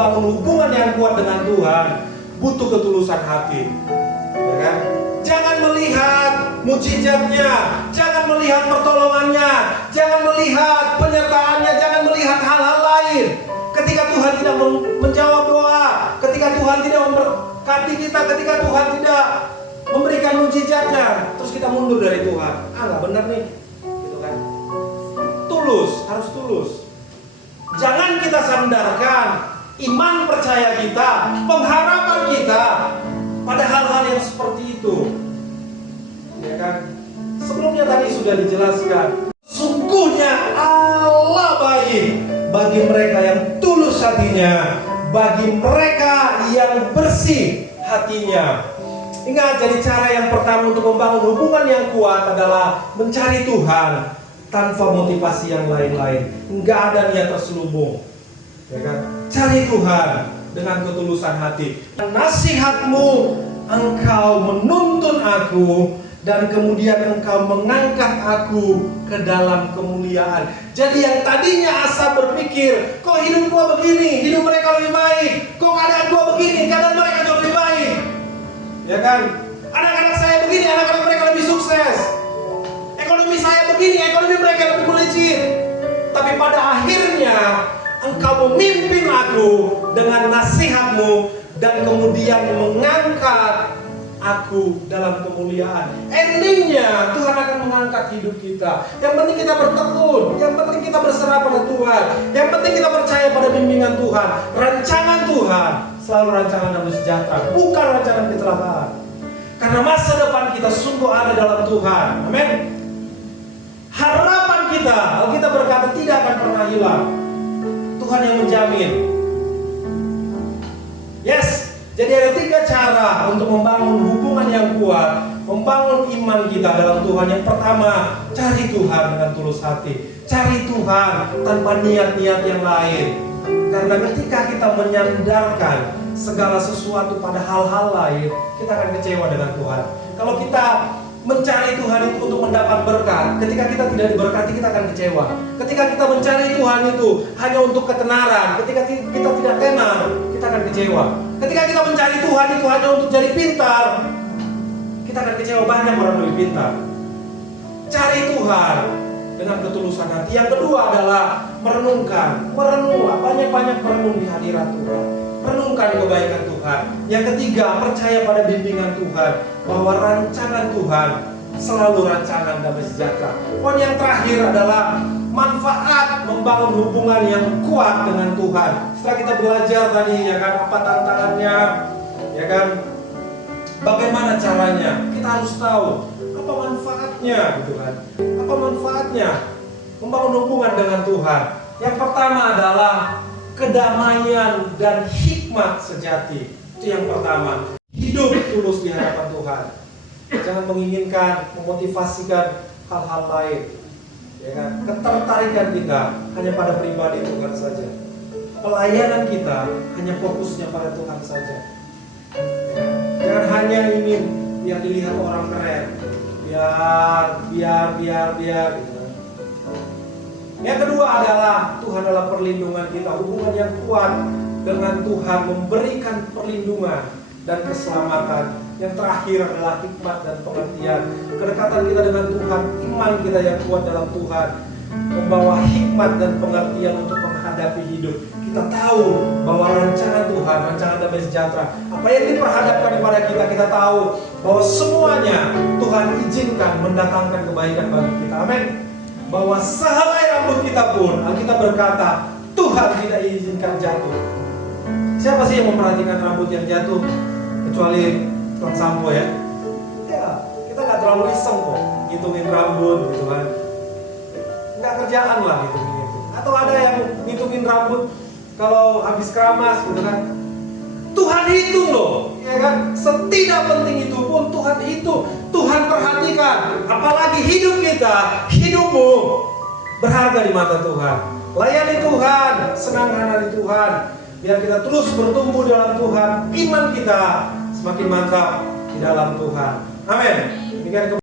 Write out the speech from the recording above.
membangun hubungan yang kuat dengan Tuhan butuh ketulusan hati, ya kan? Jangan melihat mujizatnya, jangan melihat pertolongannya, jangan melihat penyertaannya, jangan melihat hal-hal lain. Ketika Tuhan tidak menjawab doa, ketika Tuhan tidak memberkati kita, ketika Tuhan tidak memberikan mujizatnya, terus kita mundur dari Tuhan. Nggak benar nih, gitu kan? Tulus, harus tulus. Jangan kita sandarkan iman percaya kita, pengharapan kita pada hal-hal yang seperti itu, ya kan? Sebelumnya tadi sudah dijelaskan, sungguhnya Allah baik bagi mereka yang tulus hatinya, bagi mereka yang bersih hatinya. Ingat, jadi cara yang pertama untuk membangun hubungan yang kuat adalah mencari Tuhan tanpa motivasi yang lain-lain. Enggak ada niat terselubung, ya kan? Cari Tuhan dengan ketulusan hati. Nasihatmu, engkau menuntun aku, dan kemudian engkau mengangkat aku ke dalam kemuliaan. Jadi yang tadinya Asa berpikir, kok hidup gua begini, hidup mereka lebih baik, kok keadaan gua begini, keadaan mereka jauh lebih baik, ya kan? Anak-anak saya begini, anak-anak mereka lebih sukses, ekonomi saya begini, ekonomi mereka lebih melejit. Tapi pada akhirnya engkau memimpin aku dengan nasihatmu dan kemudian mengangkat aku dalam kemuliaan. Endingnya Tuhan akan mengangkat hidup kita. Yang penting kita bertekun, yang penting kita berserah pada Tuhan, yang penting kita percaya pada bimbingan Tuhan. Rancangan Tuhan selalu rancangan damai sejahtera, bukan rancangan kecelakaan. Karena masa depan kita sungguh ada dalam Tuhan. Amin. Harapan kita, Alkitab berkata, tidak akan pernah hilang. Tuhan yang menjamin. Yes. Jadi ada 3 cara untuk membangun hubungan yang kuat, membangun iman kita dalam Tuhan. Yang pertama, cari Tuhan dengan tulus hati. Cari Tuhan tanpa niat-niat yang lain. Karena ketika kita menyandarkan segala sesuatu pada hal-hal lain, kita akan kecewa dengan Tuhan. Kalau kita mencari Tuhan itu untuk mendapat berkat, ketika kita tidak diberkati, kita akan kecewa. Ketika kita mencari Tuhan itu hanya untuk ketenaran, ketika kita tidak tenar, kita akan kecewa. Ketika kita mencari Tuhan itu hanya untuk jadi pintar, kita akan kecewa. Banyak orang lebih pintar. Cari Tuhan dengan ketulusan hati. Yang kedua adalah merenungkan. Banyak-banyak merenung di hadirat Tuhan. Renungkan kebaikan Tuhan. Yang ketiga, percaya pada bimbingan Tuhan, bahwa rancangan Tuhan selalu rancangan damai sejahtera. Poin yang terakhir adalah manfaat membangun hubungan yang kuat dengan Tuhan. Setelah kita belajar tadi, ya kan, apa tantangannya, ya kan, bagaimana caranya, kita harus tahu apa manfaatnya, gitu kan. Apa manfaatnya membangun hubungan dengan Tuhan? Yang pertama adalah kedamaian dan hikmat sejati. Itu yang pertama. Hidup tulus di hadapan Tuhan. Jangan menginginkan, memotivasikan hal-hal lain, ya kan? Ketertarikan kita hanya pada pribadi Tuhan saja. Pelayanan kita hanya fokusnya pada Tuhan saja, ya kan? Jangan hanya ingin biar dilihat orang keren, biar gitu kan. Yang kedua adalah Tuhan adalah perlindungan kita. Hubungan yang kuat dengan Tuhan memberikan perlindungan dan keselamatan. Yang terakhir adalah hikmat dan pengertian. Kedekatan kita dengan Tuhan, iman kita yang kuat dalam Tuhan, membawa hikmat dan pengertian untuk menghadapi hidup. Kita tahu bahwa rancangan Tuhan, rancangan damai sejahtera, apa yang diperhadapkan kepada kita, kita tahu bahwa semuanya Tuhan izinkan mendatangkan kebaikan bagi kita. Amin. Bahwa sehelai rambut kita pun, Alkitab berkata, Tuhan tidak izinkan jatuh. Siapa sih yang memperhatikan rambut yang jatuh? Kecuali tukang sampo, ya. Ya, kita nggak terlalu iseng kok ngitungin rambut, gitu kan. Nggak kerjaan lah ngitungin itu. Atau ada yang ngitungin rambut kalau habis keramas, gitu kan. Tuhan hitung loh, ya kan. Setidak penting itu pun Tuhan hitung, Tuhan perhatikan. Apalagi hidup kita, hidupmu berharga di mata Tuhan. Layani Tuhan, senangkan hari Tuhan, biar kita terus bertumbuh dalam Tuhan. Iman kita semakin mantap di dalam Tuhan. Amin. Demikian